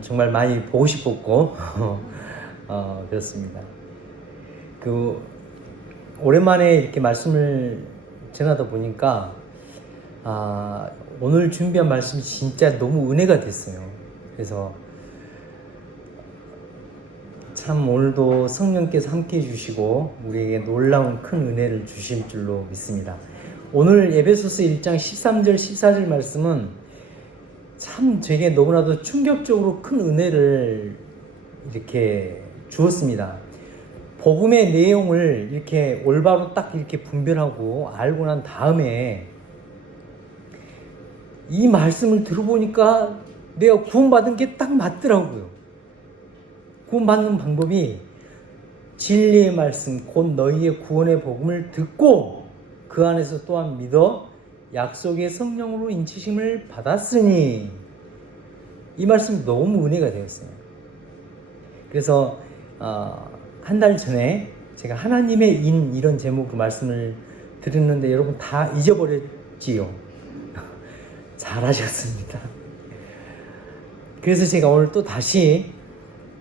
정말 많이 보고 싶었고 그렇습니다. 오랜만에 이렇게 말씀을 전하다 보니까 오늘 준비한 말씀이 진짜 너무 은혜가 됐어요. 그래서 참 오늘도 성령께서 함께 해주시고 우리에게 놀라운 큰 은혜를 주실 줄로 믿습니다. 오늘 에베소서 1장 13절 14절 말씀은 참 제게 너무나도 충격적으로 큰 은혜를 이렇게 주었습니다. 복음의 내용을 이렇게 올바로 딱 이렇게 분별하고 알고 난 다음에 이 말씀을 들어보니까 내가 구원받은 게 딱 맞더라고요. 구원받는 방법이 진리의 말씀 곧 너희의 구원의 복음을 듣고 그 안에서 또한 믿어 약속의 성령으로 인치심을 받았으니, 이 말씀이 너무 은혜가 되었어요. 그래서 한 달 전에 제가 하나님의 인 이런 제목으로 말씀을 드렸는데 여러분 다 잊어버렸지요? 잘하셨습니다. 그래서 제가 오늘 또 다시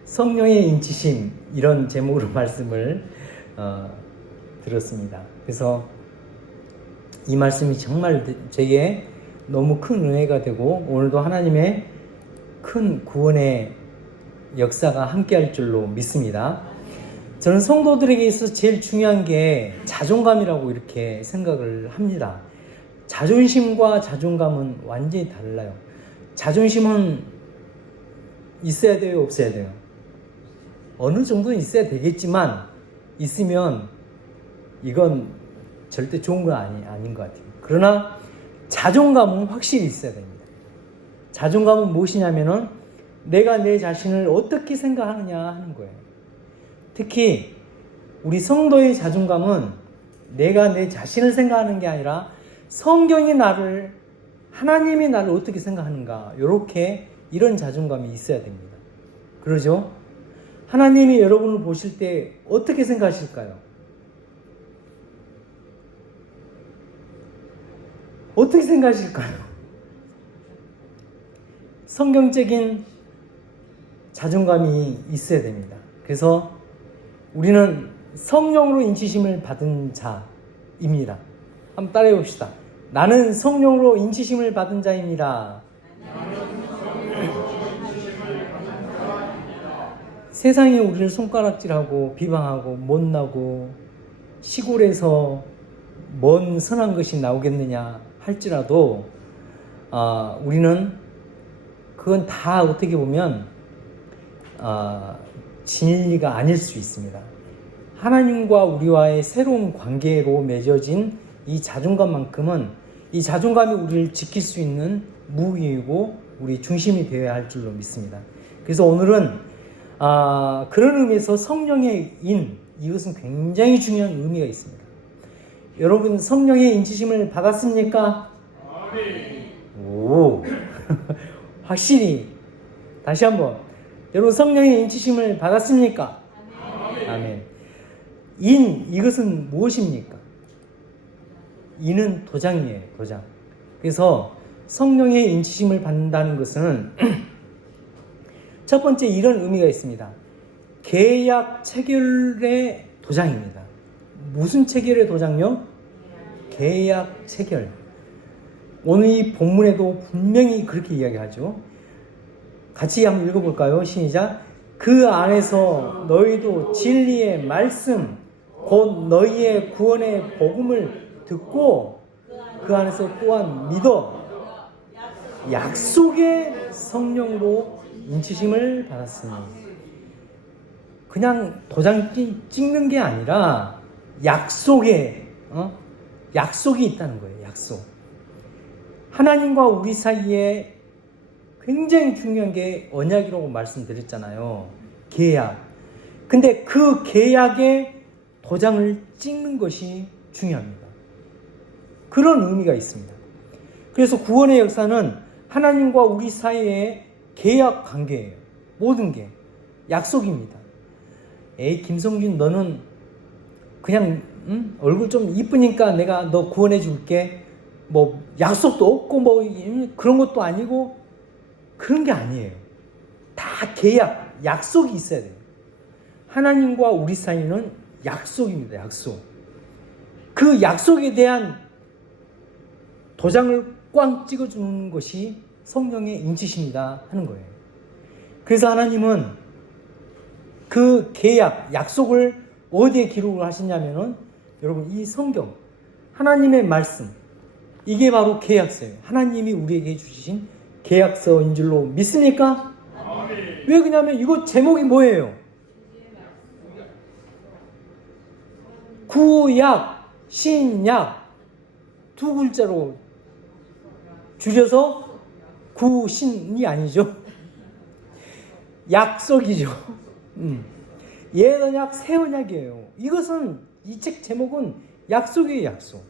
성령의 인치심 이런 제목으로 말씀을 드렸습니다. 그래서 이 말씀이 정말 제게 너무 큰 은혜가 되고 오늘도 하나님의 큰 구원의 역사가 함께할 줄로 믿습니다. 저는 성도들에게 있어서 제일 중요한 게 자존감이라고 이렇게 생각을 합니다. 자존심과 자존감은 완전히 달라요. 자존심은 있어야 돼요, 없어야 돼요? 어느 정도는 있어야 되겠지만 있으면 이건 절대 좋은 건 아닌 것 같아요. 그러나 자존감은 확실히 있어야 됩니다. 자존감은 무엇이냐면은 내가 내 자신을 어떻게 생각하느냐 하는 거예요. 특히 우리 성도의 자존감은 내가 내 자신을 생각하는 게 아니라 성경이 하나님이 나를 어떻게 생각하는가, 이런 자존감이 있어야 됩니다. 그러죠? 하나님이 여러분을 보실 때 어떻게 생각하실까요? 어떻게 생각하실까요? 성경적인 자존감이 있어야 됩니다. 그래서 우리는 성령으로 인치심을 받은 자입니다. 한번 따라해 봅시다. 나는 성령으로 인치심을 받은 자입니다. 세상이 우리를 손가락질하고 비방하고 못나고 시골에서 뭔 선한 것이 나오겠느냐 할지라도 우리는 그건 다 어떻게 보면 진리가 아닐 수 있습니다. 하나님과 우리와의 새로운 관계로 맺어진 이 자존감만큼은, 이 자존감이 우리를 지킬 수 있는 무기이고 우리 중심이 되어야 할 줄로 믿습니다. 그래서 오늘은 그런 의미에서 성령의 인, 이것은 굉장히 중요한 의미가 있습니다. 여러분 성령의 인치심을 받았습니까? 오, 확실히 다시 한번, 여러분 성령의 인치심을 받았습니까? 아멘. 인, 이것은 무엇입니까? 인은 도장이에요, 도장. 그래서 성령의 인치심을 받는다는 것은 첫 번째 이런 의미가 있습니다. 계약 체결의 도장입니다. 무슨 체결의 도장요? 계약 체결. 오늘 이 본문에도 분명히 그렇게 이야기하죠. 같이 한번 읽어볼까요? 시작. 그 안에서 너희도 진리의 말씀 곧 너희의 구원의 복음을 듣고 그 안에서 또한 믿어 약속의 성령으로 인치심을 받았으니, 그냥 도장 찍는 게 아니라 약속이 있다는 거예요. 약속. 하나님과 우리 사이에 굉장히 중요한 게 언약이라고 말씀드렸잖아요. 계약. 근데 그 계약에 도장을 찍는 것이 중요합니다. 그런 의미가 있습니다. 그래서 구원의 역사는 하나님과 우리 사이의 계약 관계예요. 모든 게 약속입니다. 에이 김성준, 너는 그냥 얼굴 좀 이쁘니까 내가 너 구원해 줄게, 뭐 약속도 없고 뭐 그런 것도 아니고, 그런 게 아니에요. 다 계약, 약속이 있어야 돼요. 하나님과 우리 사이는 약속입니다. 약속. 그 약속에 대한 도장을 꽝 찍어주는 것이 성령의 인치심이다 하는 거예요. 그래서 하나님은 그 계약, 약속을 어디에 기록을 하시냐면은 여러분 이 성경, 하나님의 말씀, 이게 바로 계약서예요. 하나님이 우리에게 해주신 계약서인 줄로 믿습니까? 왜 그러냐면 이거 제목이 뭐예요? 구약, 신약 두 글자로 줄여서 구신이 아니죠. 약속이죠. 옛 언약, 새 언약이에요. 이것은 이 책 제목은 약속이에요, 약속.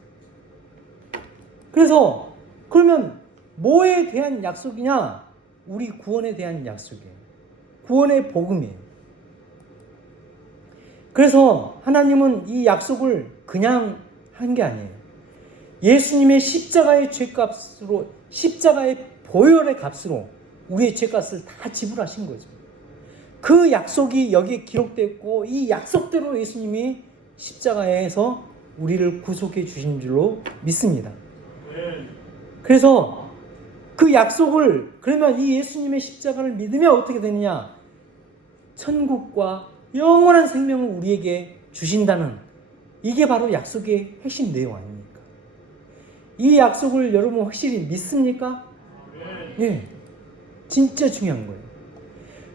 그래서 그러면 뭐에 대한 약속이냐? 우리 구원에 대한 약속이에요. 구원의 복음이에요. 그래서 하나님은 이 약속을 그냥 한 게 아니에요. 예수님의 십자가의 죄값으로, 십자가의 보혈의 값으로 우리의 죄값을 다 지불하신 거죠. 그 약속이 여기에 기록되었고 이 약속대로 예수님이 십자가에서 우리를 구속해 주신 줄로 믿습니다. 그래서 그 약속을, 그러면 이 예수님의 십자가를 믿으면 어떻게 되느냐? 천국과 영원한 생명을 우리에게 주신다는, 이게 바로 약속의 핵심 내용 아닙니까? 이 약속을 여러분 확실히 믿습니까? 네, 진짜 중요한 거예요.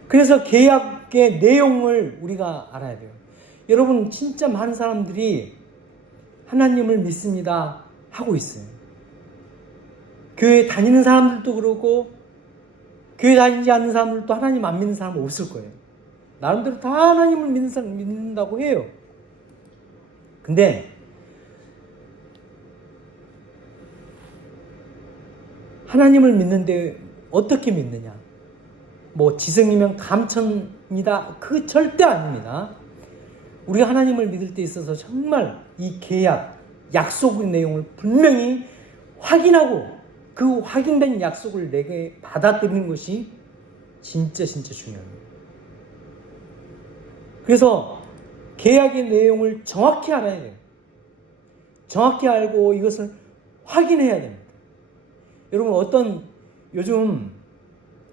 그래서 계약의 내용을 우리가 알아야 돼요. 여러분 진짜 많은 사람들이 하나님을 믿습니다 하고 있어요. 교회 다니는 사람들도 그러고 교회 다니지 않는 사람들도 하나님 안 믿는 사람은 없을 거예요. 나름대로 다 하나님을 믿는다고 해요. 근데 하나님을 믿는데 어떻게 믿느냐? 뭐 지성이면 감천이다. 그 절대 아닙니다. 우리가 하나님을 믿을 때 있어서 정말 이 계약, 약속의 내용을 분명히 확인하고 그 확인된 약속을 내게 받아들이는 것이 진짜 중요합니다. 그래서 계약의 내용을 정확히 알아야 돼요. 정확히 알고 이것을 확인해야 됩니다. 여러분 요즘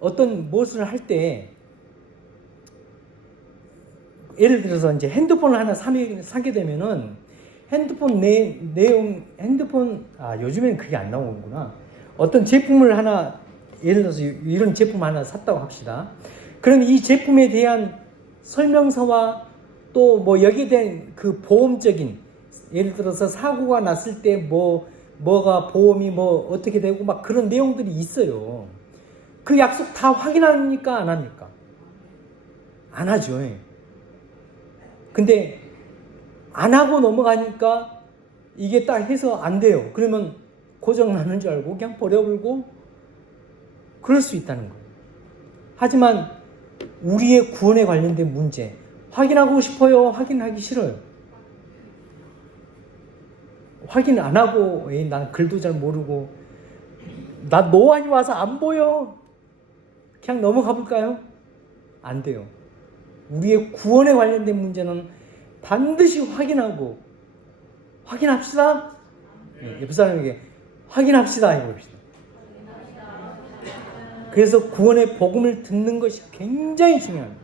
어떤 무엇을 할 때 예를 들어서 이제 핸드폰을 하나 사게 되면은 핸드폰 요즘엔 그게 안 나오는구나. 어떤 제품을 하나, 예를 들어서 이런 제품 하나 샀다고 합시다. 그럼 이 제품에 대한 설명서와 또 뭐 여기에 대한 그 보험적인, 예를 들어서 사고가 났을 때 뭐가 보험이 뭐 어떻게 되고 막 그런 내용들이 있어요. 그 약속 다 확인합니까? 안 합니까? 안 하죠. 근데 안 하고 넘어가니까 이게 딱 해서 안 돼요. 그러면 고장나는 줄 알고 그냥 버려버리고 그럴 수 있다는 거예요. 하지만 우리의 구원에 관련된 문제, 확인하고 싶어요? 확인하기 싫어요? 확인 안 하고 난 글도 잘 모르고 나 노안이 와서 안 보여, 그냥 넘어가 볼까요? 안 돼요. 우리의 구원에 관련된 문제는 반드시 확인합시다. 옆 사람에게 확인합시다 해봅시다. 그래서 구원의 복음을 듣는 것이 굉장히 중요합니다.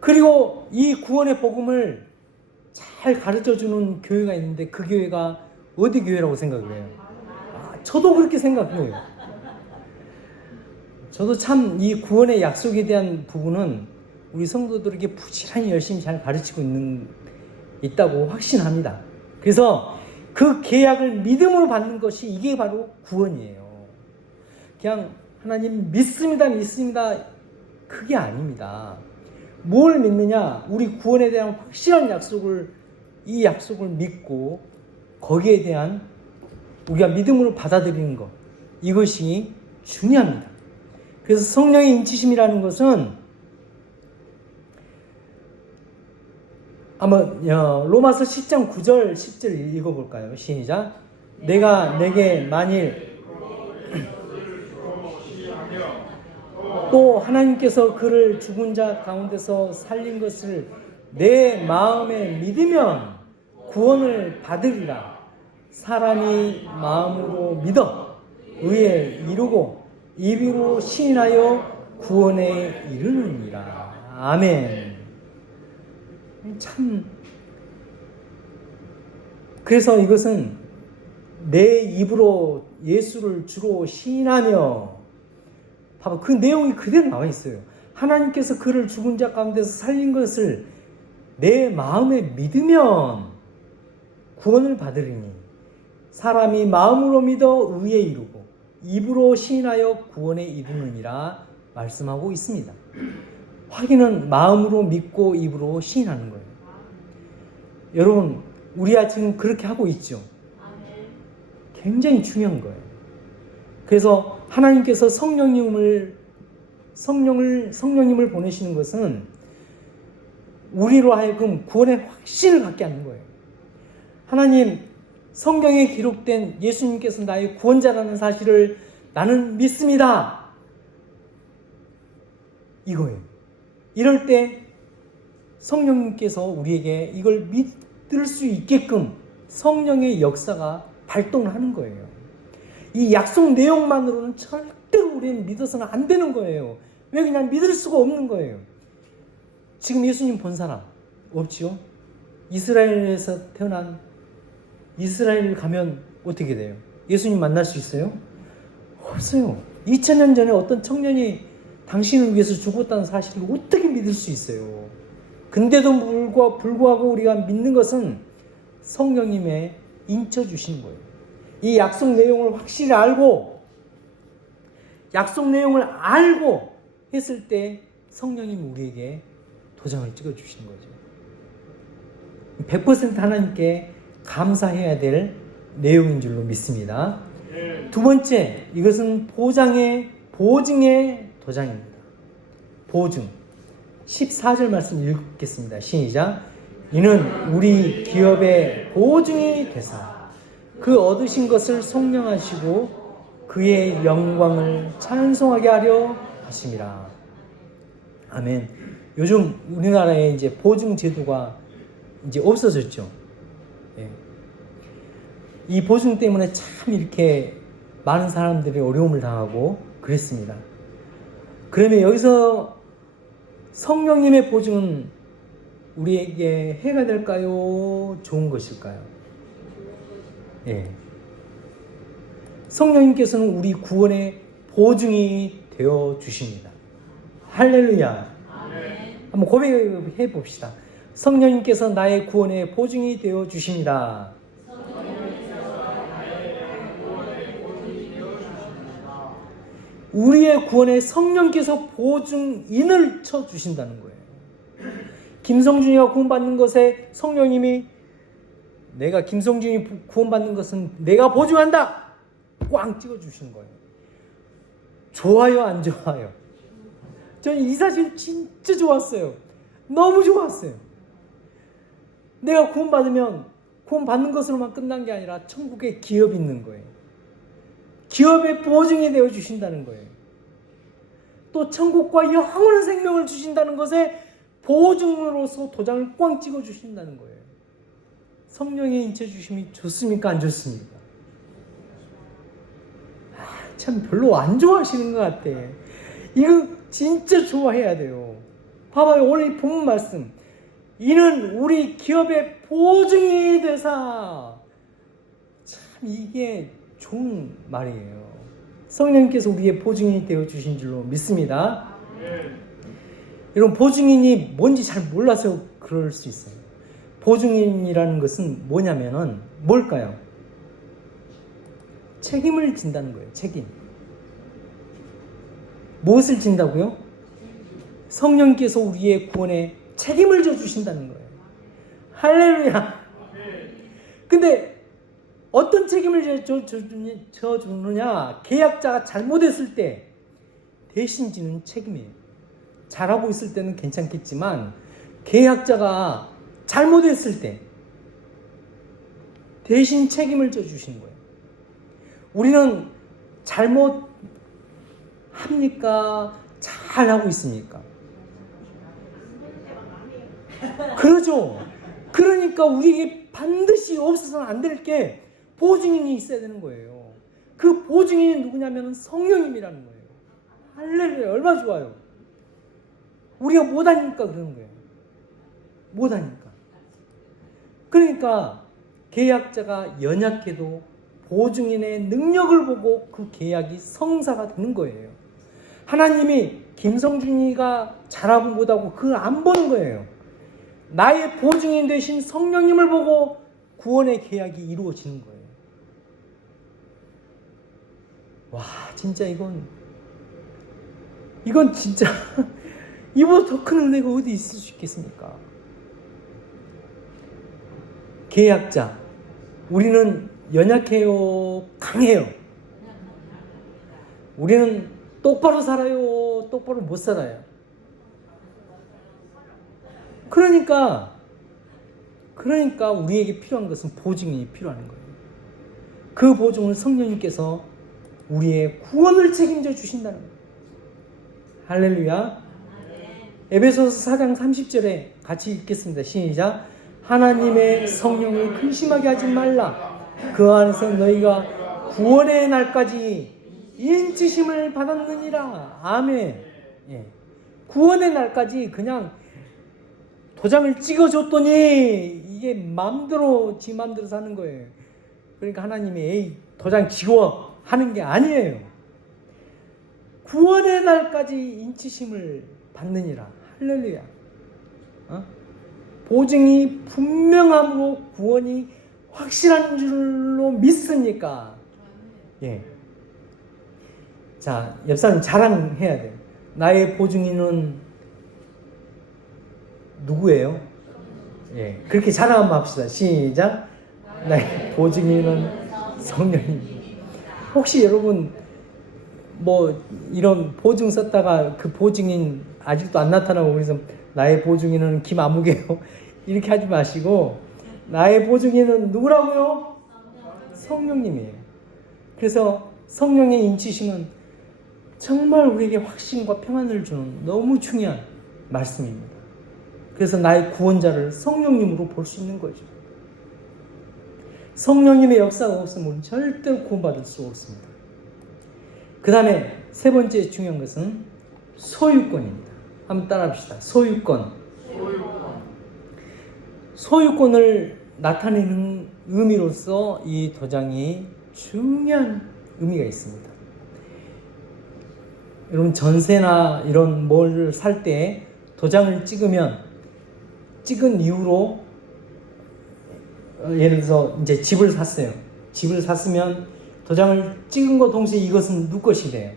그리고 이 구원의 복음을 잘 가르쳐주는 교회가 있는데 그 교회가 어디 교회라고 생각을 해요? 저도 그렇게 생각해요. 저도 참 이 구원의 약속에 대한 부분은 우리 성도들에게 부지런히 열심히 잘 가르치고 있다고 확신합니다. 그래서 그 계약을 믿음으로 받는 것이 이게 바로 구원이에요. 그냥 하나님 믿습니다 그게 아닙니다. 뭘 믿느냐? 우리 구원에 대한 확실한 이 약속을 믿고 거기에 대한 우리가 믿음으로 받아들이는 것, 이것이 중요합니다. 그래서 성령의 인치심이라는 것은 한번 로마서 10장 9절 10절 읽어볼까요? 시작. 내가 내게 만일 또 하나님께서 그를 죽은 자 가운데서 살린 것을 내 마음에 믿으면 구원을 받으리라. 사람이 마음으로 믿어 의에 이르고 입으로 시인하여 구원에 이르느니라. 아멘. 참, 그래서 이것은 내 입으로 예수를 주로 시인하며, 봐봐, 그 내용이 그대로 나와 있어요. 하나님께서 그를 죽은 자 가운데서 살린 것을 내 마음에 믿으면 구원을 받으리니 사람이 마음으로 믿어 의에 이르고 입으로 시인하여 구원에 이르느니라 말씀하고 있습니다. 확인은 마음으로 믿고 입으로 시인하는 거예요. 여러분, 우리가 지금 그렇게 하고 있죠. 굉장히 중요한 거예요. 그래서 하나님께서 성령님을 보내시는 것은 우리로 하여금 구원의 확신을 갖게 하는 거예요. 하나님, 성경에 기록된 예수님께서 나의 구원자라는 사실을 나는 믿습니다. 이거예요. 이럴 때 성령님께서 우리에게 이걸 믿을 수 있게끔 성령의 역사가 발동을 하는 거예요. 이 약속 내용만으로는 절대로 우리는 믿어서는 안 되는 거예요. 왜? 그냥 믿을 수가 없는 거예요. 지금 예수님 본 사람 없지요? 이스라엘에서 태어난, 이스라엘 가면 어떻게 돼요? 예수님 만날 수 있어요? 없어요. 2000년 전에 어떤 청년이 당신을 위해서 죽었다는 사실을 어떻게 믿을 수 있어요? 근데도 불구하고 우리가 믿는 것은 성령님의 인쳐 주신 거예요. 이 약속 내용을 확실히 알고, 약속 내용을 알고 했을 때 성령님이 우리에게 도장을 찍어 주시는 거죠. 100% 하나님께 감사해야 될 내용인 줄로 믿습니다. 두 번째, 이것은 보증의 도장입니다. 보증. 14절 말씀 읽겠습니다. 시작. 이는 우리 기업의 보증이 되사 그 얻으신 것을 속량하시고 그의 영광을 찬송하게 하려 하심이라. 아멘. 요즘 우리나라에 이제 보증 제도가 이제 없어졌죠. 예. 이 보증 때문에 참 이렇게 많은 사람들이 어려움을 당하고 그랬습니다. 그러면 여기서 성령님의 보증은 우리에게 해가 될까요? 좋은 것일까요? 예. 성령님께서는 우리 구원의 보증이 되어 주십니다. 할렐루야. 한번 고백해 봅시다. 성령님께서 나의 구원의 보증이 되어 주십니다. 우리의 구원에 성령께서 보증인을 쳐 주신다는 거예요. 김성준이가 구원받는 것에 성령님이, 내가 김성준이 구원받는 것은 내가 보증한다! 꽝 찍어 주신 거예요. 좋아요, 안 좋아요? 저는 이 사실 진짜 좋았어요. 너무 좋았어요. 내가 구원받으면 구원받는 것으로만 끝난 게 아니라 천국에 기업이 있는 거예요. 기업의 보증이 되어 주신다는 거예요. 또 천국과 영원한 생명을 주신다는 것에 보증으로서 도장을 꽝 찍어 주신다는 거예요. 성령의 인쳐 주심이 좋습니까? 안 좋습니까? 참 별로 안 좋아하시는 것 같아. 이거 진짜 좋아해야 돼요. 봐봐요. 오늘 본 말씀. 이는 우리 기업의 보증이 되사. 참 이게 좋은 말이에요. 성령님께서 우리의 보증인이 되어 주신 줄로 믿습니다. 여러분, 보증인이 뭔지 잘 몰라서 그럴 수 있어요. 보증인이라는 것은 뭐냐면은 뭘까요? 책임을 진다는 거예요. 책임. 무엇을 진다고요? 성령께서 우리의 구원에 책임을 져주신다는 거예요. 할렐루야. 근데 어떤 책임을 져주느냐? 계약자가 잘못했을 때 대신 지는 책임이에요. 잘하고 있을 때는 괜찮겠지만 계약자가 잘못했을 때 대신 책임을 져주신 거예요. 우리는 잘못합니까? 잘 하고 있습니까? 그러죠. 그러니까 우리에게 반드시 없어서는 안 될 게 보증인이 있어야 되는 거예요. 그 보증인이 누구냐면 성령님이라는 거예요. 할렐루야, 얼마나 좋아요. 우리가 못하니까 그러는 거예요. 못하니까. 그러니까 계약자가 연약해도 보증인의 능력을 보고 그 계약이 성사가 되는 거예요. 하나님이 김성준이가 잘하고 못하고 그걸 안 보는 거예요. 나의 보증인 되신 성령님을 보고 구원의 계약이 이루어지는 거예요. 와, 진짜 이건 진짜 이보다 더 큰 은혜가 어디 있을 수 있겠습니까? 계약자, 우리는 연약해요, 강해요? 우리는 똑바로 살아요, 똑바로 못 살아요? 그러니까 우리에게 필요한 것은 보증인이 필요한 거예요. 그 보증을 성령님께서 우리의 구원을 책임져 주신다는 거예요. 할렐루야. 에베소서 4장 30절에 같이 읽겠습니다. 시작. 하나님의 성령을 근심하게 하지 말라. 그 안에서 너희가 구원의 날까지 인치심을 받았느니라. 아멘. 예. 구원의 날까지 그냥 도장을 찍어줬더니 이게 지 맘대로 사는 거예요. 그러니까 하나님이 에이 도장 지워 하는 게 아니에요. 구원의 날까지 인치심을 받느니라. 할렐루야. 보증이 분명함으로 구원이 확실한 줄로 믿습니까? 예. 자, 옆 사람 자랑해야 돼요. 나의 보증인은 누구예요? 예. 그렇게 자랑 한번 합시다. 시작. 나의 보증인은 성령님. 혹시 여러분 뭐 이런 보증 썼다가 그 보증인 아직도 안 나타나고 그래서 나의 보증인은 김아무개요. 이렇게 하지 마시고 나의 보증인은 누구라고요? 성령님이에요. 그래서 성령의 인치심은 정말 우리에게 확신과 평안을 주는 너무 중요한 말씀입니다. 그래서 나의 구원자를 성령님으로 볼 수 있는 거죠. 성령님의 역사가 없으면 우리는 절대로 구원받을 수 없습니다. 그 다음에 세 번째 중요한 것은 소유권입니다. 한번 따라합시다. 소유권을 나타내는 의미로서 이 도장이 중요한 의미가 있습니다. 여러분 전세나 이런 뭘 살 때 도장을 찍은 이후로 예를 들어서 이제 집을 샀어요. 집을 샀으면 도장을 찍은 것 동시에 이것은 누구 것이 돼요?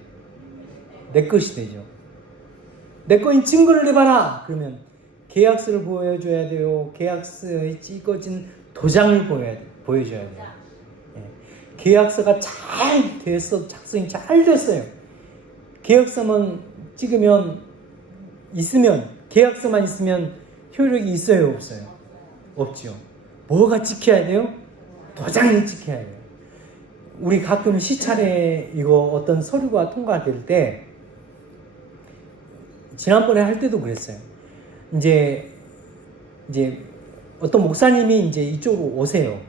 내 것이 되죠. 내 거인 증거를 내봐라. 그러면 계약서를 보여줘야 돼요. 계약서에 찍어진 도장을 보여줘야 돼요. 예. 계약서가 잘 됐어. 작성이 잘 됐어요. 계약서만 계약서만 있으면 효력이 있어요? 없어요? 없죠. 뭐가 찍혀야 돼요? 도장이 찍혀야 돼요. 우리 가끔 시찰에 이거 어떤 서류가 통과될 때 지난번에 할 때도 그랬어요. 이제 어떤 목사님이 이제 이쪽으로 오세요.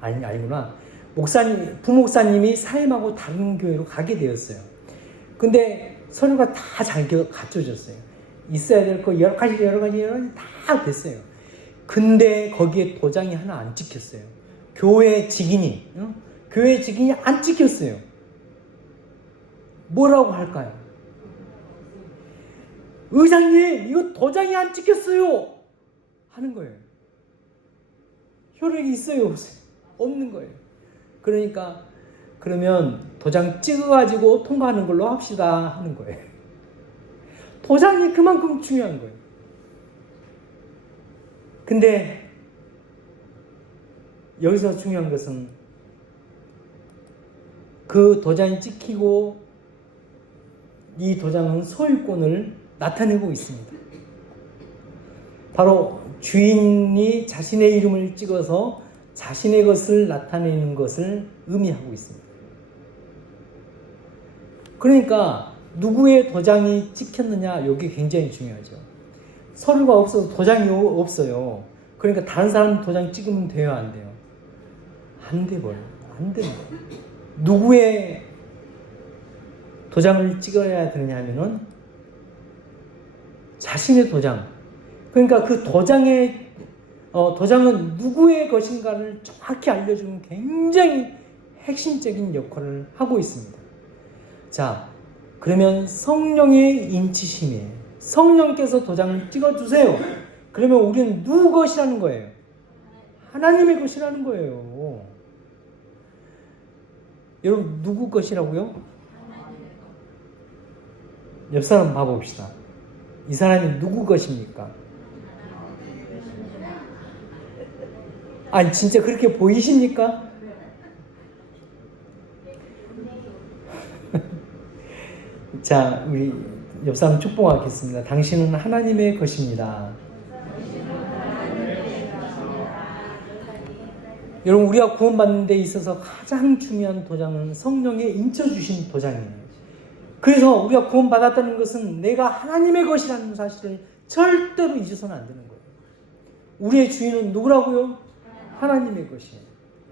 아니구나. 부목사님이 사임하고 다른 교회로 가게 되었어요. 근데 서류가 다 잘 갖춰졌어요. 있어야 될 거 여러 가지 다 됐어요. 근데 거기에 도장이 하나 안 찍혔어요. 교회 직인이 안 찍혔어요. 뭐라고 할까요? 의장님, 이거 도장이 안 찍혔어요. 하는 거예요. 효력이 있어요, 없어요? 없는 거예요. 그러면 도장 찍어가지고 통과하는 걸로 합시다 하는 거예요. 도장이 그만큼 중요한 거예요. 근데 여기서 중요한 것은 그 도장이 찍히고 이 도장은 소유권을 나타내고 있습니다. 바로 주인이 자신의 이름을 찍어서 자신의 것을 나타내는 것을 의미하고 있습니다. 그러니까 누구의 도장이 찍혔느냐, 이게 굉장히 중요하죠. 서류가 없어서 도장이 없어요. 그러니까 다른 사람 도장 찍으면 돼요, 안 돼요? 안 돼버려요. 안 되는 거예요. 누구의 도장을 찍어야 되느냐 하면은 자신의 도장. 그러니까 그 도장은 누구의 것인가를 정확히 알려주는 굉장히 핵심적인 역할을 하고 있습니다. 자, 그러면 성령의 인치심이에요. 성령께서 도장을 찍어주세요. 그러면 우리는 누구 것이라는 거예요? 하나님의 것이라는 거예요. 여러분, 누구 것이라고요? 옆 사람 봐봅시다. 이 사람이 누구 것입니까? 아니, 진짜 그렇게 보이십니까? 자, 우리 옆 사람 축복하겠습니다. 당신은 하나님의 것입니다. 여러분, 우리가 구원받는 데 있어서 가장 중요한 도장은 성령의 인쳐주신 도장이에요. 그래서 우리가 구원받았다는 것은 내가 하나님의 것이라는 사실을 절대로 잊어서는 안 되는 거예요. 우리의 주인은 누구라고요? 하나님의 것이에요.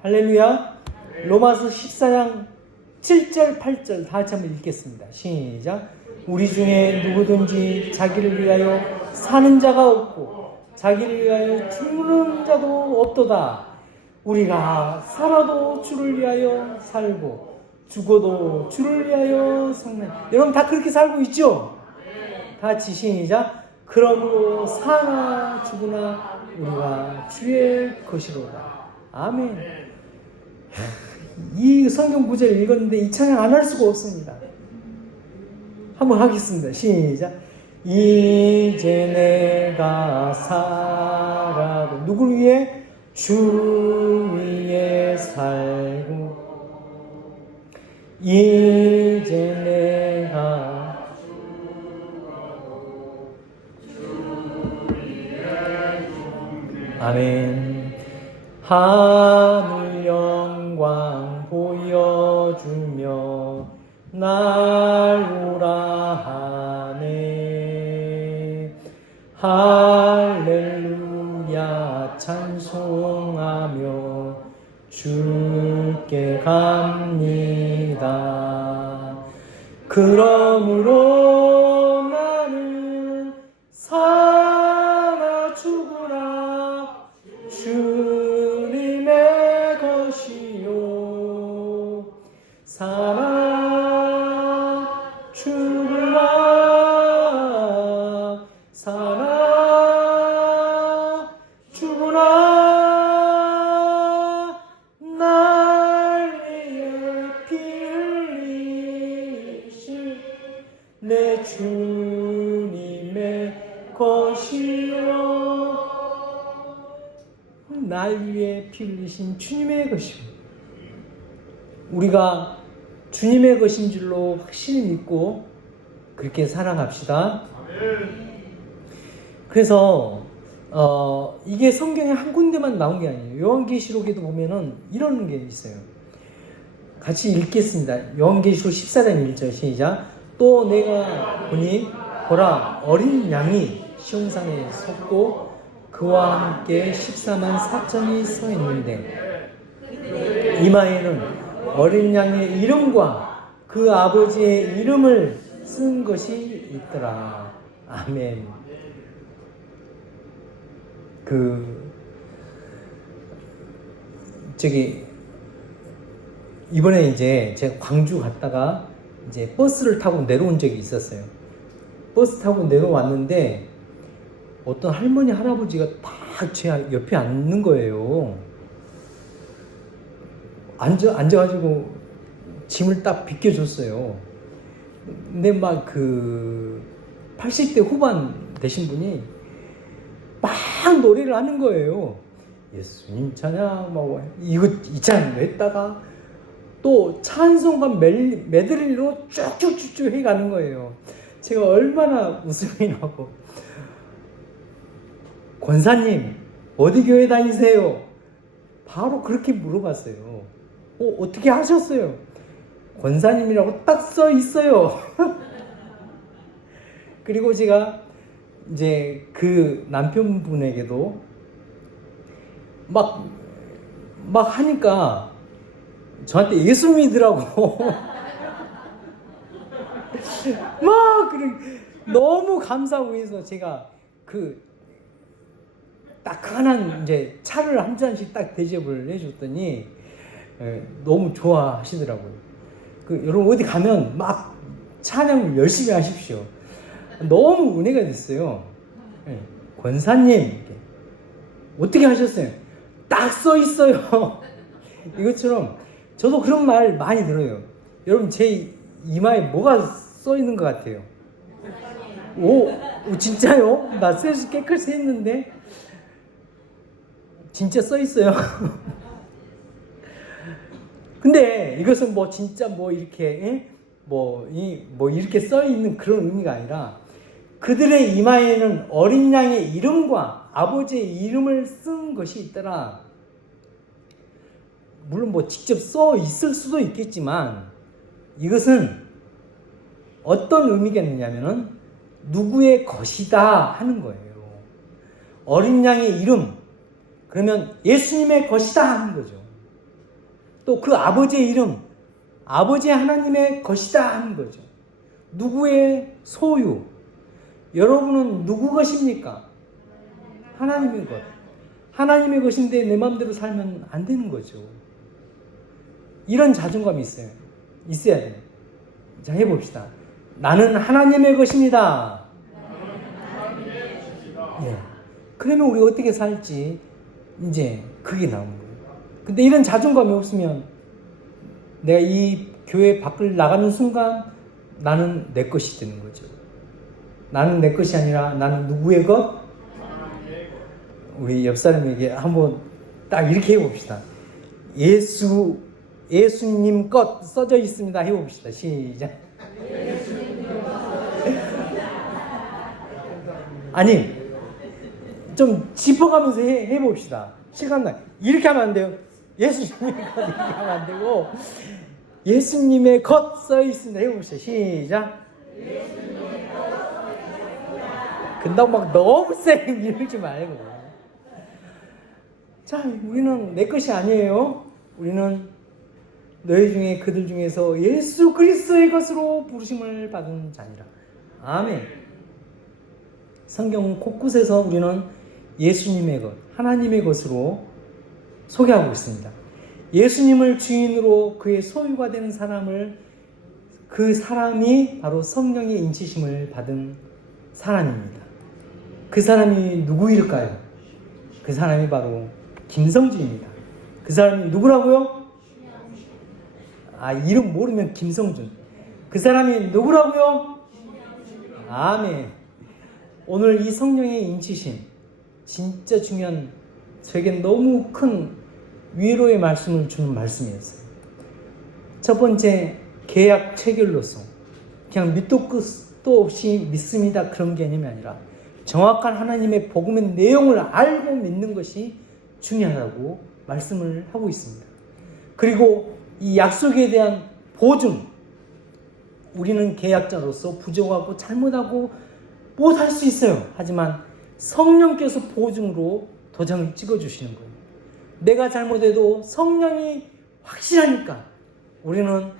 할렐루야. 로마서 14장 7절 8절 다 같이 한번 읽겠습니다. 시작. 우리 중에 누구든지 자기를 위하여 사는 자가 없고 자기를 위하여 죽는 자도 없도다. 우리가 살아도 주를 위하여 살고 죽어도 주를 위하여 살나. 여러분 다 그렇게 살고 있죠? 다 같이 시작. 그러므로 사나 죽으나 우리가 주의 것이로다. 아멘. 이 성경 구절을 읽었는데 이 찬양 안 할 수가 없습니다. 한번 하겠습니다. 시작. 이제 내가 살아도 누구를 위해? 주 위에 살고 이제 내가 아멘. 하늘 영광 보여주며 날 오라 하네. 할렐루야 찬송하며 주께 갑니다. 그러므로 나는 사나 죽으나 주님의 것이요. 사나 죽으나 사나 죽으나 날 위해 피 흘리신 내 주님의 것이요. 날 위해 피 흘리신 주님의 것이요. 우리가 주님의 것인 줄로 확실히 믿고 그렇게 살아갑시다. 그래서 이게 성경에 한 군데만 나온 게 아니에요. 요한계시록에도 보면은 이런 게 있어요. 같이 읽겠습니다. 요한계시록 14장 1절 시작. 또 내가 보니 보라 어린 양이 시온산에 섰고 그와 함께 14만 4천이 서 있는데 이마에는 어린 양의 이름과 그 아버지의 이름을 쓴 것이 있더라. 아멘. 이번에 이제 제가 광주 갔다가 이제 버스를 타고 내려온 적이 있었어요. 버스 타고 내려왔는데 어떤 할머니 할아버지가 다 제 옆에 앉는 거예요. 앉아가지고 짐을 딱 비켜줬어요. 근데 막 80대 후반 되신 분이 막 노래를 하는 거예요. 예수님 찬양, 이 찬양 했다가 또 찬송과 메들리로 쭉쭉쭉쭉 해가는 거예요. 제가 얼마나 웃음이 나고, 권사님 어디 교회 다니세요? 바로 그렇게 물어봤어요. 어떻게 하셨어요? 권사님이라고 딱 써 있어요. 그리고 제가 이제 그 남편분에게도 막 하니까 저한테 예수 믿으라고 막 너무 감사하고 해서 제가 그 따끈한 이제 차를 한 잔씩 딱 대접을 해줬더니 너무 좋아하시더라고요. 여러분 어디 가면 막 찬양을 열심히 하십시오. 너무 은혜가 됐어요. 권사님 어떻게 하셨어요? 딱 써 있어요. 이것처럼 저도 그런 말 많이 들어요. 여러분 제 이마에 뭐가 써 있는 것 같아요? 오 진짜요? 나 세수 깨끗이 했는데 진짜 써 있어요. 근데 이것은 뭐 진짜 뭐 이렇게 이렇게 써 있는 그런 의미가 아니라 그들의 이마에는 어린 양의 이름과 아버지의 이름을 쓴 것이 있더라. 물론 뭐 직접 써 있을 수도 있겠지만 이것은 어떤 의미가 있느냐면은 누구의 것이다 하는 거예요. 어린 양의 이름 그러면 예수님의 것이다 하는 거죠. 또 그 아버지의 이름 아버지 하나님의 것이다 하는 거죠. 누구의 소유? 여러분은 누구 것입니까? 하나님의 것. 하나님의 것인데 내 마음대로 살면 안 되는 거죠. 이런 자존감이 있어야 돼요. 자, 해봅시다. 나는 하나님의 것입니다. 예. 그러면 우리가 어떻게 살지 이제 그게 나오는 거예요. 근데 이런 자존감이 없으면 내가 이 교회 밖을 나가는 순간 나는 내 것이 되는 거죠. 나는 내 것이 아니라 나는 누구의 것? 우리 옆 사람에게 한번 딱 이렇게 해봅시다. 예수님 것 써져 있습니다. 해봅시다. 시작. 아니 좀 짚어가면서 해봅시다. 시간 나 이렇게 하면 안 돼요. 예수님의 것 이렇게 하면 안 되고 예수님의 것 써 있습니다. 해봅시다. 시작. 근데 막 너무 세게 밀지 말고. 자, 우리는 내 것이 아니에요. 우리는 너희 중에 그들 중에서 예수 그리스도의 것으로 부르심을 받은 자니라. 아멘. 성경 곳곳에서 우리는 예수님의 것, 하나님의 것으로 소개하고 있습니다. 예수님을 주인으로 그의 소유가 되는 그 사람이 바로 성령의 인치심을 받은 사람입니다. 그 사람이 누구일까요? 그 사람이 바로 김성준입니다. 그 사람이 누구라고요? 이름 모르면 김성준. 그 사람이 누구라고요? 아멘. 오늘 이 성령의 인치심 진짜 중요한, 저에겐 너무 큰 위로의 말씀을 주는 말씀이었어요. 첫 번째, 계약 체결로서 그냥 밑도 끝도 없이 믿습니다 그런 개념이 아니라 정확한 하나님의 복음의 내용을 알고 믿는 것이 중요하다고 말씀을 하고 있습니다. 그리고 이 약속에 대한 보증, 우리는 계약자로서 부족하고 잘못하고 못할 수 있어요. 하지만 성령께서 보증으로 도장을 찍어주시는 거예요. 내가 잘못해도 성령이 확실하니까 우리는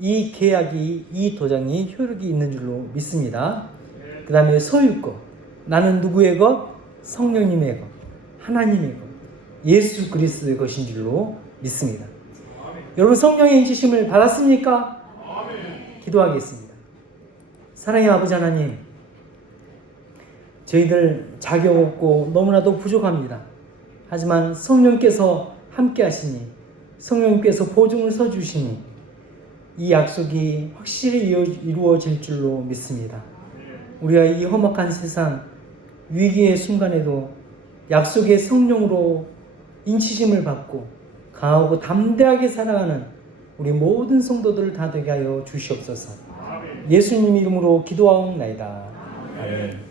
이 계약이, 이 도장이 효력이 있는 줄로 믿습니다. 그 다음에 소유권, 나는 누구의 것? 성령님의 것, 하나님의 것, 예수 그리스도의 것인 줄로 믿습니다. 여러분 성령의 인치심을 받았습니까? 기도하겠습니다. 사랑의 아버지 하나님, 저희들 자격 없고 너무나도 부족합니다. 하지만 성령께서 함께 하시니, 성령께서 보증을 서주시니 이 약속이 확실히 이루어질 줄로 믿습니다. 우리가 이 험악한 세상 위기의 순간에도 약속의 성령으로 인치심을 받고 강하고 담대하게 살아가는 우리 모든 성도들 다 되게 하여 주시옵소서. 예수님 이름으로 기도하옵나이다. 아멘.